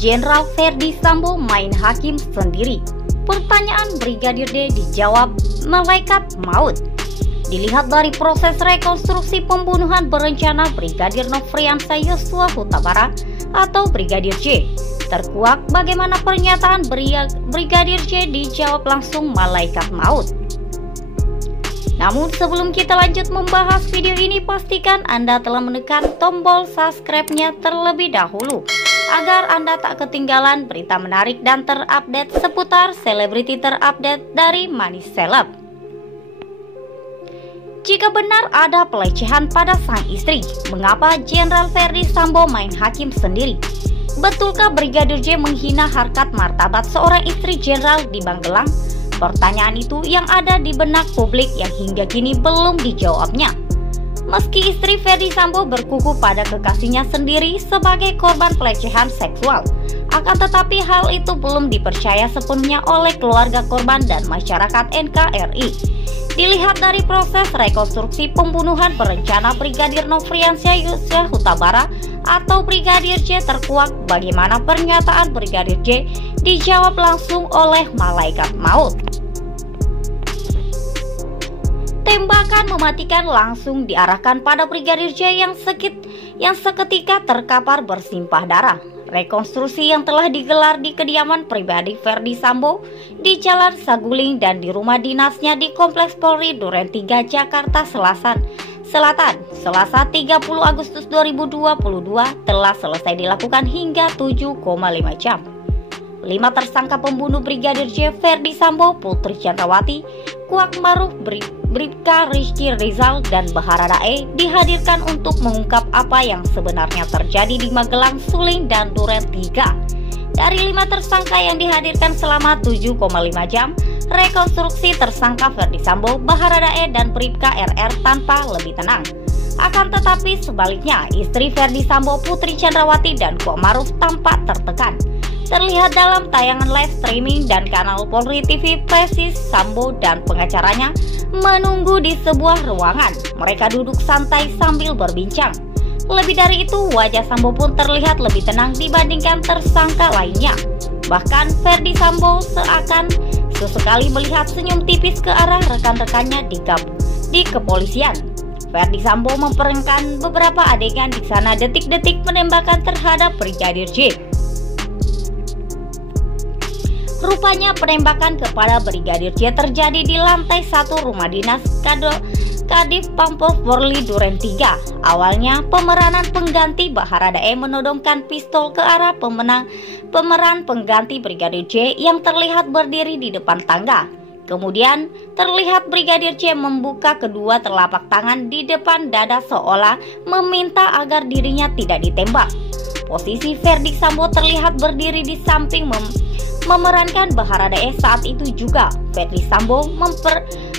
Jenderal Ferdy Sambo main hakim sendiri. Pertanyaan Brigadir D dijawab malaikat maut. Dilihat dari proses rekonstruksi pembunuhan berencana Brigadir Nofriansah Yosua Huta Barat atau Brigadir J, terkuak bagaimana pernyataan Brigadir J dijawab langsung malaikat maut. Namun sebelum kita lanjut membahas video ini, pastikan Anda telah menekan tombol subscribe-nya terlebih dahulu agar Anda tak ketinggalan berita menarik dan terupdate seputar selebriti terupdate dari Manis Seleb. Jika benar ada pelecehan pada sang istri, mengapa Jenderal Ferdy Sambo main hakim sendiri? Betulkah Brigadir J menghina harkat martabat seorang istri jenderal di Magelang? Pertanyaan itu yang ada di benak publik yang hingga kini belum dijawabnya. Meski istri Ferdy Sambo berkuku pada kekasihnya sendiri sebagai korban pelecehan seksual, akan tetapi hal itu belum dipercaya sepenuhnya oleh keluarga korban dan masyarakat NKRI. Dilihat dari proses rekonstruksi pembunuhan berencana Brigadir Nofriansah Yosua Huta Barat atau Brigadir J, terkuak bagaimana pernyataan Brigadir J dijawab langsung oleh malaikat maut. Tembakan mematikan langsung diarahkan pada Brigadir J yang seketika terkapar bersimpah darah. Rekonstruksi yang telah digelar di kediaman pribadi Ferdy Sambo di Jalan Saguling dan di rumah dinasnya di Kompleks Polri Duren 3 Jakarta Selatan, Selasa 30 Agustus 2022 telah selesai dilakukan hingga 7,5 jam. 5 tersangka pembunuh Brigadir J, Ferdy Sambo, Putri Chandrawati, Kuat Maruf, Bribka Rizky Rizal, dan Baradae dihadirkan untuk mengungkap apa yang sebenarnya terjadi di Magelang, Suling, dan Duren 3. Dari 5 tersangka yang dihadirkan selama 7,5 jam, rekonstruksi tersangka Ferdy Sambo, Baradae, dan Bribka RR tanpa lebih tenang. Akan tetapi sebaliknya, istri Ferdy Sambo, Putri Chandrawati, dan Kuat Maruf tampak tertekan. Terlihat dalam tayangan live streaming dan kanal Polri TV, Ferdy Sambo dan pengacaranya menunggu di sebuah ruangan. Mereka duduk santai sambil berbincang. Lebih dari itu, wajah Sambo pun terlihat lebih tenang dibandingkan tersangka lainnya. Bahkan Ferdy Sambo seakan sesekali melihat senyum tipis ke arah rekan-rekannya di kepolisian. Ferdy Sambo memperankan beberapa adegan di sana detik-detik penembakan terhadap Brigadir J. Rupanya penembakan kepada Brigadir J terjadi di lantai 1 rumah dinas Kadif Pamprov Polri Duren 3. Awalnya pemeranan pengganti Baradae menodongkan pistol ke arah pemeran pengganti Brigadir J yang terlihat berdiri di depan tangga. Kemudian terlihat Brigadir J membuka kedua telapak tangan di depan dada seolah meminta agar dirinya tidak ditembak. Posisi Ferdy Sambo terlihat berdiri di samping memerankan Baradae. Saat itu juga Ferdy Sambo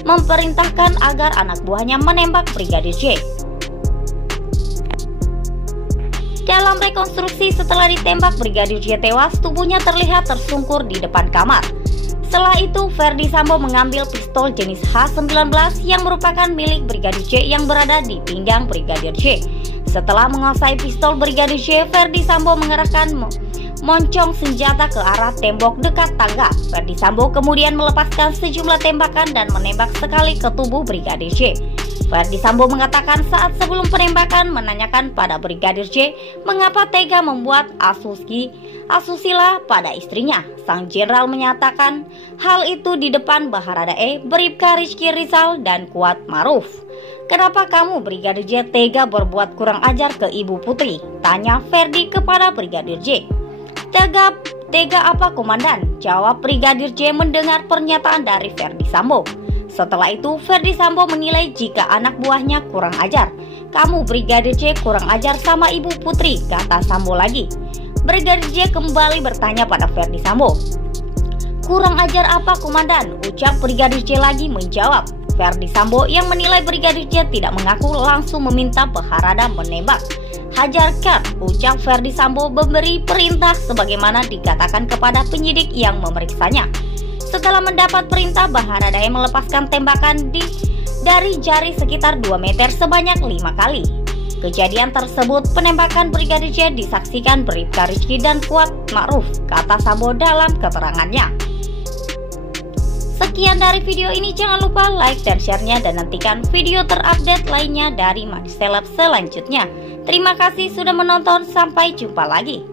memerintahkan agar anak buahnya menembak Brigadir J. Dalam rekonstruksi, setelah ditembak Brigadir J tewas, tubuhnya terlihat tersungkur di depan kamar. Setelah itu Ferdy Sambo mengambil pistol jenis H19 yang merupakan milik Brigadir J yang berada di pinggang Brigadir J. Setelah menguasai pistol Brigadir J, Ferdy Sambo mengerahkan moncong senjata ke arah tembok dekat tangga. Ferdy Sambo kemudian melepaskan sejumlah tembakan dan menembak sekali ke tubuh Brigadir J. Ferdy Sambo mengatakan saat sebelum penembakan menanyakan pada Brigadir J mengapa tega membuat asusila pada istrinya. Sang jenderal menyatakan hal itu di depan Baradae, Bribka Rizky Rizal, dan Kuat Maruf. "Kenapa kamu Brigadir J tega berbuat kurang ajar ke Ibu Putri?" tanya Ferdy kepada Brigadir J. Tega apa komandan? Jawab Brigadir J mendengar pernyataan dari Ferdy Sambo. Setelah itu Ferdy Sambo menilai jika anak buahnya kurang ajar. "Kamu Brigadir J kurang ajar sama Ibu Putri," kata Sambo lagi. Brigadir J kembali bertanya pada Ferdy Sambo. "Kurang ajar apa komandan?" ucap Brigadir J lagi menjawab. Ferdy Sambo yang menilai Brigadir J tidak mengaku langsung meminta Barada menembak. "Hajarkan," ucap Ferdy Sambo memberi perintah sebagaimana dikatakan kepada penyidik yang memeriksanya. Setelah mendapat perintah, Baradae melepaskan tembakan dari jari sekitar 2 meter sebanyak 5 kali. Kejadian tersebut penembakan Brigadir J disaksikan Bribka Rizky dan Kuat Ma'ruf, kata Sambo dalam keterangannya. Sekian dari video ini, jangan lupa like dan share-nya dan nantikan video terupdate lainnya dari Max Celeb selanjutnya. Terima kasih sudah menonton, sampai jumpa lagi.